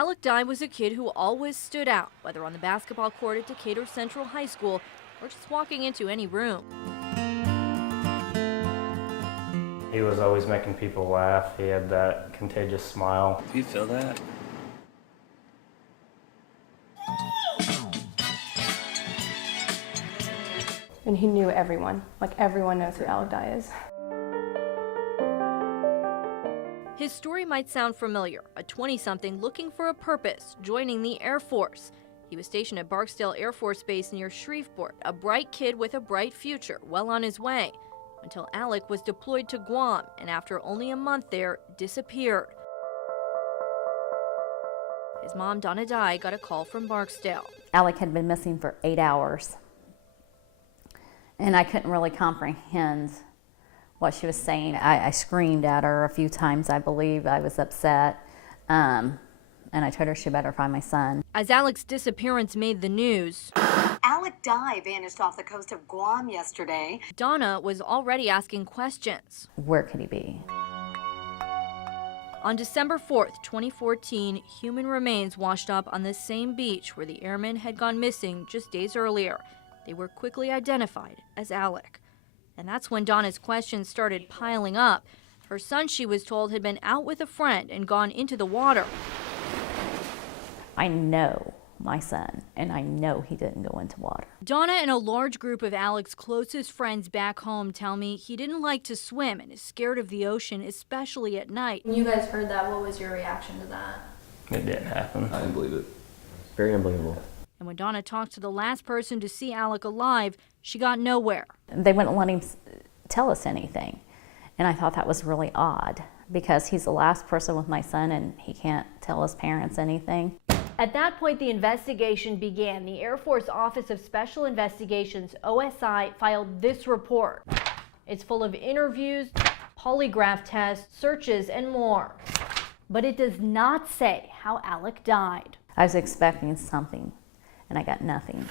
Alec Dye was a kid who always stood out, whether on the basketball court at Decatur Central High School or just walking into any room. He was always making people laugh. He had that contagious smile. Do you feel that? And he knew everyone. Like, everyone knows who Alec Dye is. His story might sound familiar, a 20-something looking for a purpose, joining the Air Force. He was stationed at Barksdale Air Force Base near Shreveport, a bright kid with a bright future, well on his way, until Alec was deployed to Guam and after only a month there, disappeared. His mom, Donna Dye, got a call from Barksdale. Alec had been missing for 8 hours, and I couldn't really comprehend what she was saying. I screamed at her a few times, I believe. I was upset, and I told her she better find my son. As Alec's disappearance made the news, Alec Dye vanished off the coast of Guam yesterday. Donna was already asking questions. Where could he be? On December 4th, 2014, human remains washed up on the same beach where the airman had gone missing just days earlier. They were quickly identified as Alec. And that's when Donna's questions started piling up. Her son, she was told, had been out with a friend and gone into the water. I know my son, and I know he didn't go into water. Donna and a large group of Alec's closest friends back home tell me he didn't like to swim and is scared of the ocean, especially at night. When you guys heard that, what was your reaction to that? It didn't happen. I didn't believe it. Very unbelievable. And when Donna talked to the last person to see Alec alive, she got nowhere. They wouldn't let him tell us anything, and I thought that was really odd because he's the last person with my son and he can't tell his parents anything. At that point, the investigation began. The Air Force Office of Special Investigations, OSI, filed this report. It's full of interviews, polygraph tests, searches, and more. But it does not say how Alec died. I was expecting something, and I got nothing.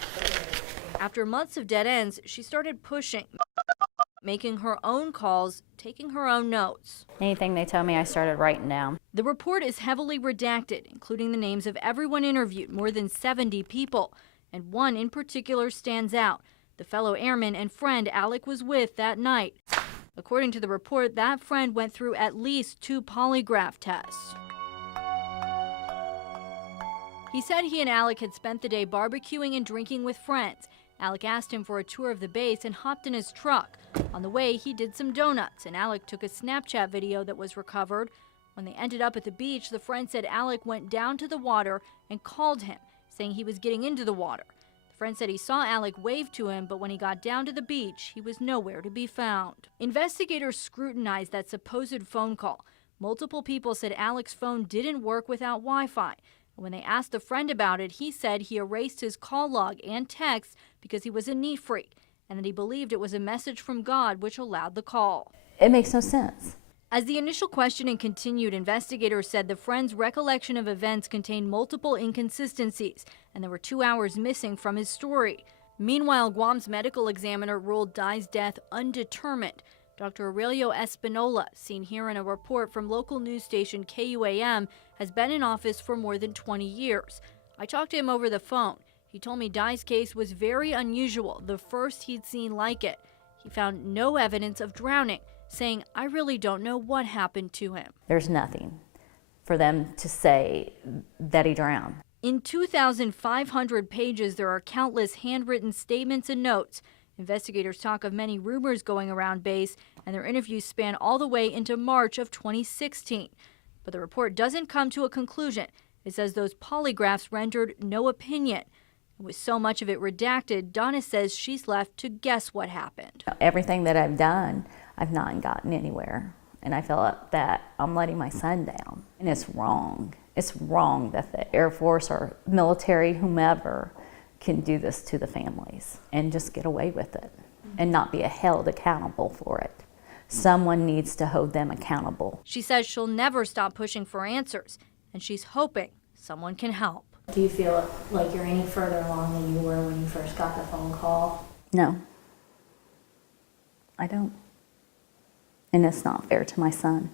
After months of dead ends, she started pushing, making her own calls, taking her own notes. Anything they told me, I started writing down. The report is heavily redacted, including the names of everyone interviewed, more than 70 people. And one in particular stands out, the fellow airman and friend Alec was with that night. According to the report, that friend went through at least 2 polygraph tests. He said he and Alec had spent the day barbecuing and drinking with friends. Alec asked him for a tour of the base and hopped in his truck. On the way, he did some donuts, and Alec took a Snapchat video that was recovered. When they ended up at the beach, the friend said Alec went down to the water and called him, saying he was getting into the water. The friend said he saw Alec wave to him, but when he got down to the beach, he was nowhere to be found. Investigators scrutinized that supposed phone call. Multiple people said Alec's phone didn't work without Wi-Fi. When they asked a friend about it, he said he erased his call log and text because he was a neat freak, and that he believed it was a message from God which allowed the call. It makes no sense. As the initial questioning continued, investigators said the friend's recollection of events contained multiple inconsistencies, and there were 2 hours missing from his story. Meanwhile, Guam's medical examiner ruled Dye's death undetermined. Dr. Aurelio Espinola, seen here in a report from local news station KUAM, has been in office for more than 20 years. I talked to him over the phone. He told me Dye's case was very unusual, the first he'd seen like it. He found no evidence of drowning, saying, "I really don't know what happened to him." There's nothing for them to say that he drowned. In 2,500 pages, there are countless handwritten statements and notes. Investigators talk of many rumors going around base, and their interviews span all the way into March of 2016. But the report doesn't come to a conclusion. It says those polygraphs rendered no opinion. And with so much of it redacted, Donna says she's left to guess what happened. Everything that I've done, I've not gotten anywhere. And I feel that I'm letting my son down. And it's wrong. It's wrong that the Air Force or military, whomever, can do this to the families and just get away with it and not be held accountable for it. Someone needs to hold them accountable. She says she'll never stop pushing for answers, and she's hoping someone can help. Do you feel like you're any further along than you were when you first got the phone call? No, I don't. And it's not fair to my son.